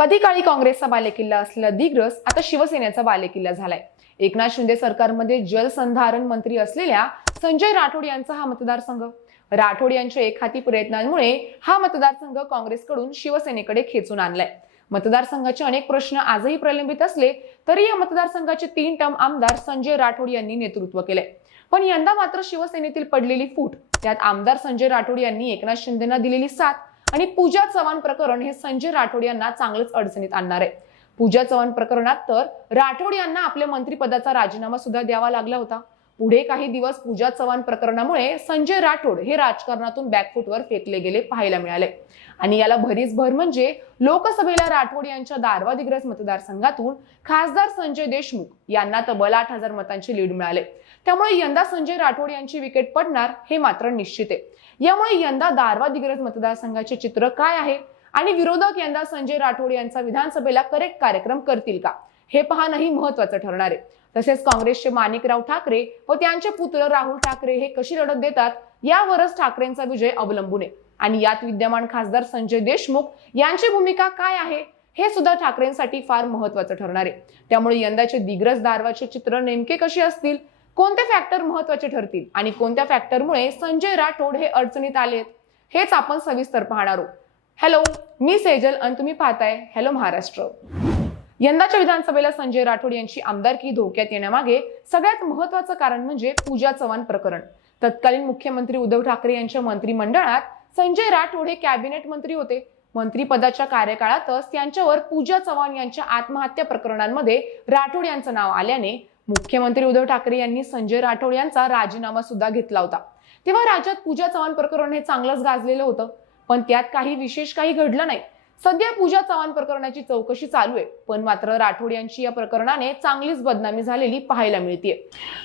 कधी काळी काँग्रेसचा बालेकिल्ला असलेला दिग्रस आता शिवसेनेचा बालेकिल्ला झालाय. एकनाथ शिंदे सरकारमध्ये जलसंधारण मंत्री असलेल्या संजय राठोड यांचा हा मतदारसंघ. राठोड यांच्या एकहाती प्रयत्नांमुळे हा मतदारसंघ काँग्रेसकडून शिवसेनेकडे खेचून आणलाय. मतदारसंघाचे अनेक प्रश्न आजही प्रलंबित असले तरी या मतदारसंघाचे तीन टर्म आमदार संजय राठोड यांनी नेतृत्व केले पण यंदा मात्र शिवसेनेतील पडलेली फूट त्यात आमदार संजय राठोड यांनी एकनाथ शिंदेना दिलेली साथ आणि पूजा चव्हाण प्रकरण हे संजय राठोड यांना चांगलंच अडचणीत आणणार आहे. पूजा चव्हाण प्रकरणात तर राठोड यांना आपल्या मंत्रिपदाचा राजीनामा सुद्धा द्यावा लागला होता. पुढे काही दिवस पूजा चव्हाण प्रकरणामुळे संजय राठोड हे राजकारणातून बॅकफुटवर फेकले गेले पाहायला मिळाले. आणि याला भरीस भर म्हणजे लोकसभेला राठोड यांच्या दारवा दिग्रस मतदारसंघातून खासदार संजय देशमुख यांना तब्बल आठ हजार मतांची लीड मिळाले. त्यामुळे यंदा संजय राठोड यांची विकेट पडणार हे मात्र निश्चित आहे. यामुळे यंदा दारवा दिग्रज मतदारसंघाचे चित्र काय आहे? आणि विरोधक यंदा संजय राठोड यांचा विधानसभेला करेक्ट कार्यक्रम करतील का? हे पाहणंही महत्वाचं ठरणार आहे. तसेच काँग्रेसचे माणिकराव ठाकरे व त्यांचे पुत्र राहुल ठाकरे हे कशी लढत देतात? यावरच ठाकरेंचा विजय अवलंबून आहे. आणि यात विद्यमान खासदार संजय देशमुख यांची भूमिका काय आहे? हे सुद्धा ठाकरेंसाठी फार महत्वाचं ठरणार आहे. त्यामुळे यंदाचे दिग्रज दारवाचे चित्र नेमके कसे असतील? कोणते फॅक्टर महत्त्वाचे ठरतील? आणि कोणत्या फॅक्टरमुळे संजय राठोड हे अडचणीत आलेत? हेच आपण सविस्तर पाहणार आहोत. हॅलो मी सेजल आणि तुम्ही पाहताय हॅलो महाराष्ट्र. यंदाच्या विधानसभेला संजय राठोड यांची आमदारकी धोक्यात येण्यामागे सगळ्यात महत्वाचं कारण म्हणजे पूजा चव्हाण प्रकरण. तत्कालीन मुख्यमंत्री उद्धव ठाकरे यांच्या मंत्रिमंडळात संजय राठोड हे कॅबिनेट मंत्री होते. मंत्रिपदाच्या कार्यकाळातच त्यांच्यावर पूजा चव्हाण यांच्या आत्महत्या प्रकरणांमध्ये राठोड यांचं नाव आल्याने मुख्यमंत्री उद्धव ठाकरे यांनी संजय राठोड यांचा राजीनामा सुद्धा घेतला होता. तेव्हा राज्यात पूजा चव्हाण प्रकरण हे चांगलंच गाजलेलं होतं. पण त्यात काही विशेष काही घडलं नाही. सध्या पूजा चव्हाण प्रकरणाची चौकशी चालू आहे. पण मात्र राठोड यांची या प्रकरणाने चांगलीच बदनामी झालेली पाहायला मिळते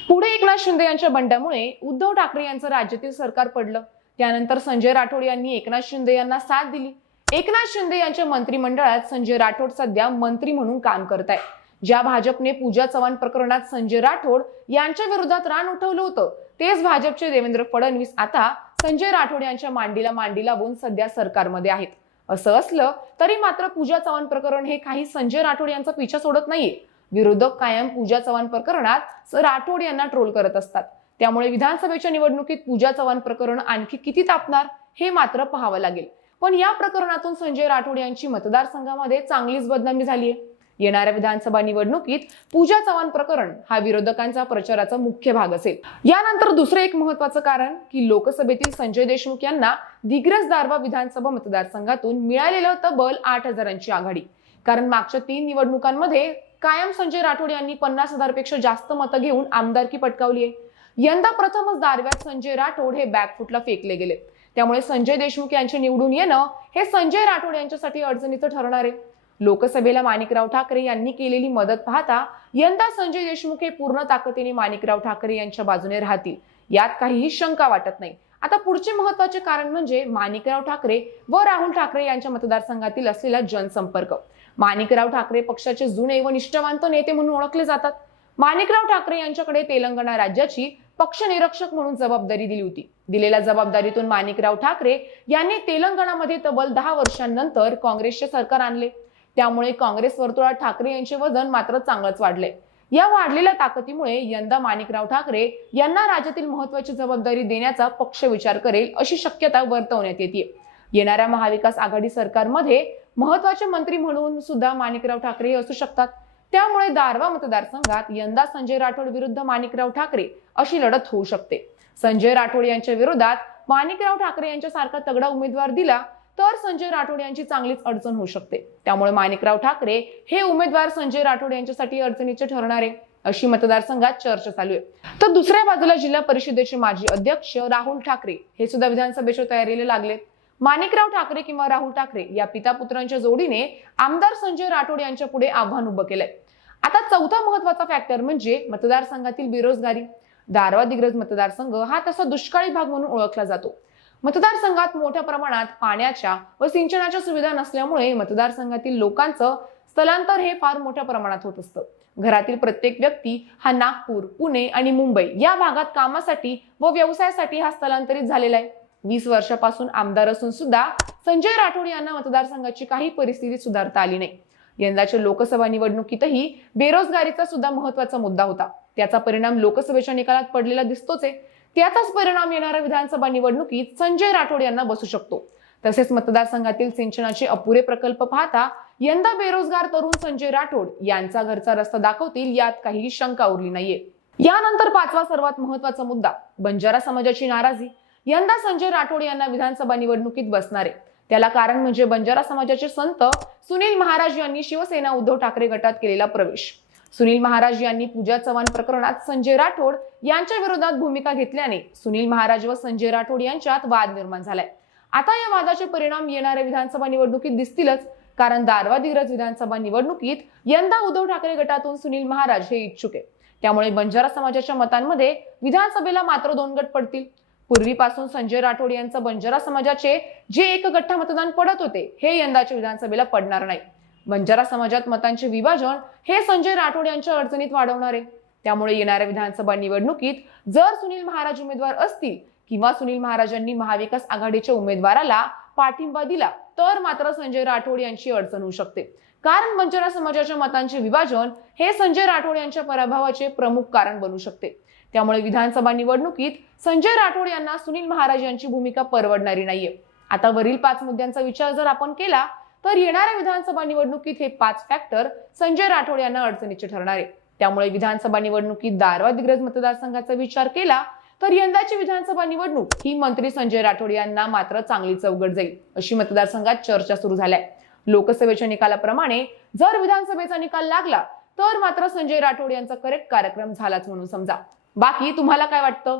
पुढे एकनाथ शिंदे यांच्या बंडामुळे उद्धव ठाकरे यांचं राज्यातील सरकार पडलं. त्यानंतर संजय राठोड यांनी एकनाथ शिंदे यांना साथ दिली. एकनाथ शिंदे यांच्या मंत्रिमंडळात संजय राठोड सध्या मंत्री म्हणून काम करत आहे ज्या भाजपने पूजा चव्हाण प्रकरणात संजय राठोड यांच्या विरोधात रान उठवलं होतं तेच भाजपचे देवेंद्र फडणवीस आता संजय राठोड यांच्या मांडीला मांडी लावून सध्या सरकारमध्ये आहेत. असं असलं तरी मात्र पूजा चव्हाण प्रकरण हे काही संजय राठोड यांचा पिछा सोडत नाहीये. विरोधक कायम पूजा चव्हाण प्रकरणात राठोड यांना ट्रोल करत असतात. त्यामुळे विधानसभेच्या निवडणुकीत पूजा चव्हाण प्रकरण आणखी किती तापणार हे मात्र पाहावं लागेल. पण या प्रकरणातून संजय राठोड यांची मतदारसंघामध्ये चांगलीच बदनामी झाली आहे येणाऱ्या विधानसभा निवडणुकीत पूजा चव्हाण प्रकरण हा विरोधकांचा प्रचाराचा मुख्य भाग असेल. यानंतर दुसरं एक महत्वाचं कारण की लोकसभेतील संजय देशमुख यांना दिग्रस दारवा विधानसभा मतदारसंघातून मिळालेलं होतं बल आठ हजारांची आघाडी. कारण मागच्या तीन निवडणुकांमध्ये कायम संजय राठोड यांनी पन्नास हजारपेक्षा जास्त मतं घेऊन आमदारकी पटकावली आहे. यंदा प्रथमच दारव्यात संजय राठोड हे बॅकफुटला फेकले गेले. त्यामुळे संजय देशमुख यांचे निवडून येणं हे संजय राठोड यांच्यासाठी अडचणीचं ठरणार आहे. लोकसभेला माणिकराव ठाकरे यांनी केलेली मदत पाहता यंदा संजय देशमुख हे पूर्ण ताकदीने माणिकराव ठाकरे यांच्या बाजूने राहतील. यात काहीही शंका वाटत नाही. आता पुढचे महत्त्वाचे कारण म्हणजे माणिकराव ठाकरे व राहुल ठाकरे यांच्या मतदारसंघातील असलेला जनसंपर्क. माणिकराव ठाकरे पक्षाचे जुने व निष्ठावंत नेते म्हणून ओळखले जातात. माणिकराव ठाकरे यांच्याकडे तेलंगणा राज्याची पक्ष निरीक्षक म्हणून जबाबदारी दिली होती. दिलेल्या जबाबदारीतून माणिकराव ठाकरे यांनी तेलंगणामध्ये तब्बल दहा वर्षांनंतर काँग्रेसचे सरकार आणले. त्यामुळे काँग्रेस वर्तुळात ठाकरे यांचे वजन मात्र चांगलंच वाढले. या वाढलेल्या ताकदीमुळे यंदा माणिकराव ठाकरे यांना राज्यातील महत्वाची जबाबदारी देण्याचा पक्ष विचार करेल अशी शक्यता वर्तवण्यात येते. येणाऱ्या महाविकास आघाडी सरकारमध्ये महत्त्वाचे मंत्री म्हणून सुद्धा माणिकराव ठाकरे असू शकतात. त्यामुळे दारवा मतदारसंघात यंदा संजय राठोड विरुद्ध माणिकराव ठाकरे अशी लढत होऊ शकते. संजय राठोड यांच्या विरोधात माणिकराव ठाकरे यांच्यासारखा तगडा उमेदवार दिला तर संजय राठोड यांची चांगलीच अडचण होऊ शकते. त्यामुळे माणिकराव ठाकरे हे उमेदवार संजय राठोड यांच्यासाठी अडचणीचे ठरणार आहे अशी मतदारसंघात चर्चा चालू आहे. तर दुसऱ्या बाजूला जिल्हा परिषदेचे माजी अध्यक्ष राहुल ठाकरे हे सुद्धा विधानसभेच्या तयारीला लागलेत. माणिकराव ठाकरे किंवा राहुल ठाकरे या पिता पुत्रांच्या जोडीने आमदार संजय राठोड यांच्या पुढे आव्हान उभं केलंय. आता चौथा महत्त्वाचा फॅक्टर म्हणजे मतदारसंघातील बेरोजगारी. दारवा दिग्रज मतदारसंघ हा तसा दुष्काळी भाग म्हणून ओळखला जातो. मतदारसंघात मोठ्या प्रमाणात पाण्याच्या व सिंचनाच्या सुविधा नसल्यामुळे मतदारसंघातील लोकांचं स्थलांतर हे फार मोठ्या प्रमाणात होत असतं. घरातील प्रत्येक व्यक्ती हा नागपूर पुणे आणि मुंबई या भागात कामासाठी व व्यवसायासाठी हा स्थलांतरित झालेला आहे. वीस वर्षापासून आमदार असून सुद्धा संजय राठोड यांना मतदारसंघाची काही परिस्थिती सुधारता आली नाही. यंदाच्या लोकसभा निवडणुकीतही बेरोजगारीचा सुद्धा महत्त्वाचा मुद्दा होता. त्याचा परिणाम लोकसभेच्या निकालात पडलेला दिसतोच आहे. त्याचाच परिणाम येणाऱ्या विधानसभा निवडणुकीत संजय राठोड यांना बसू शकतो. तसेच मतदारसंघातील सिंचनाचे अपुरे प्रकल्प पाहता यंदा बेरोजगार तरुण संजय राठोड यांचा घरचा रस्ता दाखवतील यात काही शंका उरली नाहीये. यानंतर पाचवा सर्वात महत्त्वाचा मुद्दा बंजारा समाजाची नाराजी. यंदा संजय राठोड यांना विधानसभा निवडणुकीत बसणार. आहे त्याला कारण म्हणजे बंजारा समाजाचे संत सुनील महाराज यांनी शिवसेना उद्धव ठाकरे गटात केलेला प्रवेश. सुनील महाराज यांनी पूजा चव्हाण प्रकरणात संजय राठोड यांच्या विरोधात भूमिका घेतल्याने सुनील महाराज व संजय राठोड यांच्यात वाद निर्माण झालाय. आता या वादाचे परिणाम येणाऱ्या विधानसभा निवडणुकीत दिसतीलच कारण दारवादिग्रज विधानसभा निवडणुकीत यंदा उद्धव ठाकरे गटातून सुनील महाराज हे इच्छुक आहे त्यामुळे बंजारा समाजाच्या मतांमध्ये विधानसभेला मात्र दोन गट पडतील. पूर्वीपासून संजय राठोड यांचं बंजारा समाजाचे जे एक गठ्ठा मतदान पडत होते हे यंदाच्या विधानसभेला पडणार नाही. बंजारा समाजात मतांचे विभाजन हे संजय राठोड यांच्या अडचणीत वाढवणार. आहे त्यामुळे येणाऱ्या विधानसभा निवडणुकीत जर सुनील महाराज उमेदवार असतील किंवा सुनील महाराजांनी महाविकास आघाडीच्या उमेदवाराला पाठिंबा दिला तर मात्र संजय राठोड यांची अडचण होऊ शकते. कारण बंजारा समाजाच्या मतांचे विभाजन हे संजय राठोड यांच्या पराभवाचे प्रमुख कारण बनू शकते. त्यामुळे विधानसभा निवडणुकीत संजय राठोड यांना सुनील महाराज यांची भूमिका परवडणारी नाहीये. आता वरील पाच मुद्द्यांचा विचार जर आपण केला तर येणाऱ्या विधानसभा निवडणुकीत हे पाच फॅक्टर संजय राठोड यांना अडचणीचे ठरणार आहे. त्यामुळे विधानसभा निवडणुकीत दारवा दिग्रज मतदारसंघाचा विचार केला तर यंदाची विधानसभा निवडणूक ही मंत्री संजय राठोड यांना मात्र चांगली चौघड जाईल अशी मतदारसंघात चर्चा सुरू झाल्या. लोकसभेच्या निकालाप्रमाणे जर विधानसभेचा निकाल लागला तर मात्र संजय राठोड यांचा करेक्ट कार्यक्रम झालाच म्हणून समजा. बाकी तुम्हाला काय वाटतं?